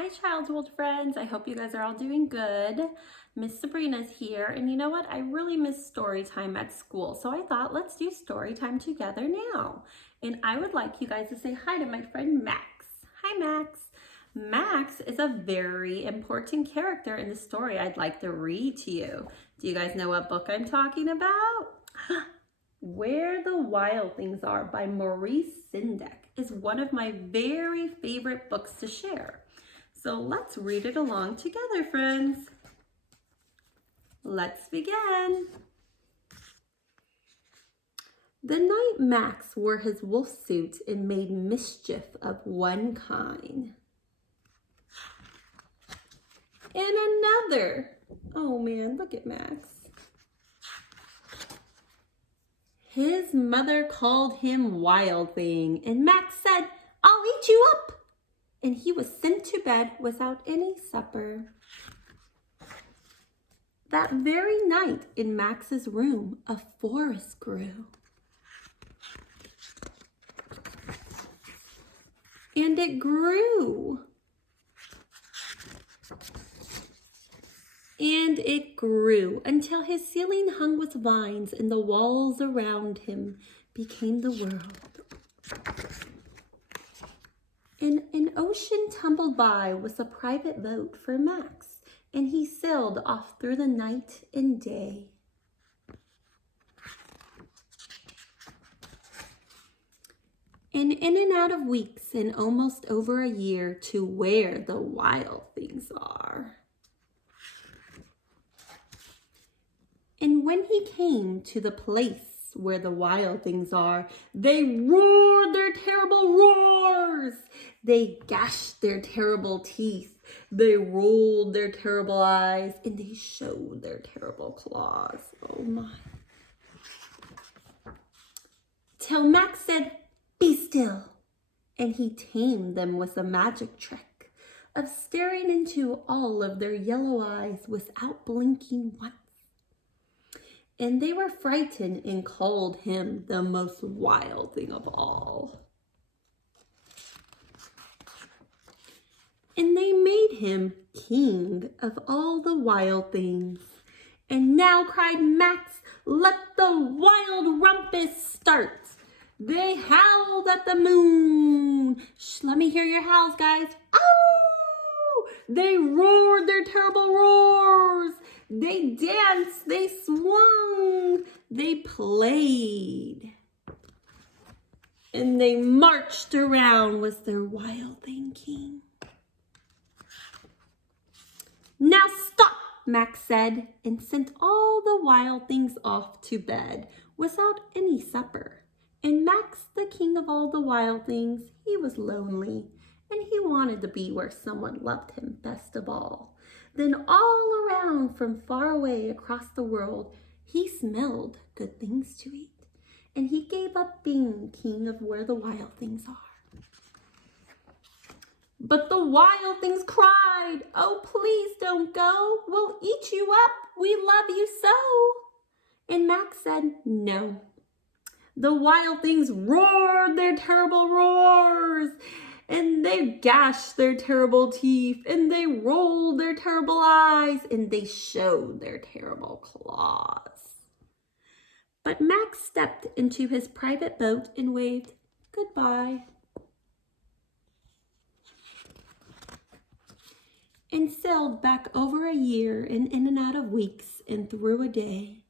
Hi childhood friends, I hope you guys are all doing good. Miss Sabrina's here, and you know what? I really miss story time at school, so I thought let's do story time together now. And I would like you guys to say hi to my friend Max. Hi Max. Max is a very important character in the story I'd like to read to you. Do you guys know what book I'm talking about? Where the Wild Things Are by Maurice Sendak is one of my very favorite books to share. So let's read it along together, friends. Let's begin. The night Max wore his wolf suit and made mischief of one kind. And another. Oh man, look at Max. His mother called him Wild Thing, and Max said, "I'll eat you up." And he was sent to bed without any supper. That very night in Max's room, a forest grew. And it grew. And it grew until his ceiling hung with vines and the walls around him became the world. And an ocean tumbled by with a private boat for Max, and he sailed off through the night and day. And in and out of weeks and almost over a year to where the wild things are. And when he came to the place where the wild things are, they roared their terrible roars. They gashed their terrible teeth. They rolled their terrible eyes, and they showed their terrible claws. Oh my. Till Max said, "Be still." And he tamed them with a magic trick of staring into all of their yellow eyes without blinking once. And they were frightened and called him the most wild thing of all. And they made him king of all the wild things. And now, cried Max, "Let the wild rumpus start." They howled at the moon. Shh, let me hear your howls, guys. Oh! They roared their terrible roars. They danced, they swung, they played. And they marched around with their wild thing king. "Now stop," Max said, and sent all the wild things off to bed without any supper. And Max, the king of all the wild things, he was lonely, and he wanted to be where someone loved him best of all. Then all around from far away across the world, he smelled good things to eat. And he gave up being king of where the wild things are. But the wild things cried, "Oh, please don't go. We'll eat you up. We love you so." And Max said, "No." The wild things roared their terrible roars, and they gashed their terrible teeth, and they rolled their terrible eyes, and they showed their terrible claws. But Max stepped into his private boat and waved goodbye. And sailed back over a year and in and out of weeks and through a day.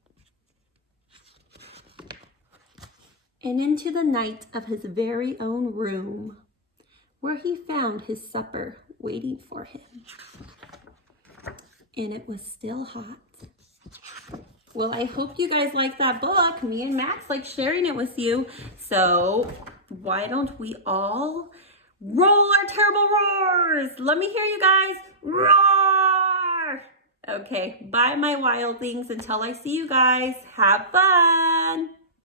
And into the night of his very own room, where he found his supper waiting for him. And it was still hot. Well, I hope you guys like that book. Me and Max like sharing it with you. So why don't we all roll our terrible roars? Let me hear you guys. Roar! Okay, bye my wild things. Until I see you guys. Have fun.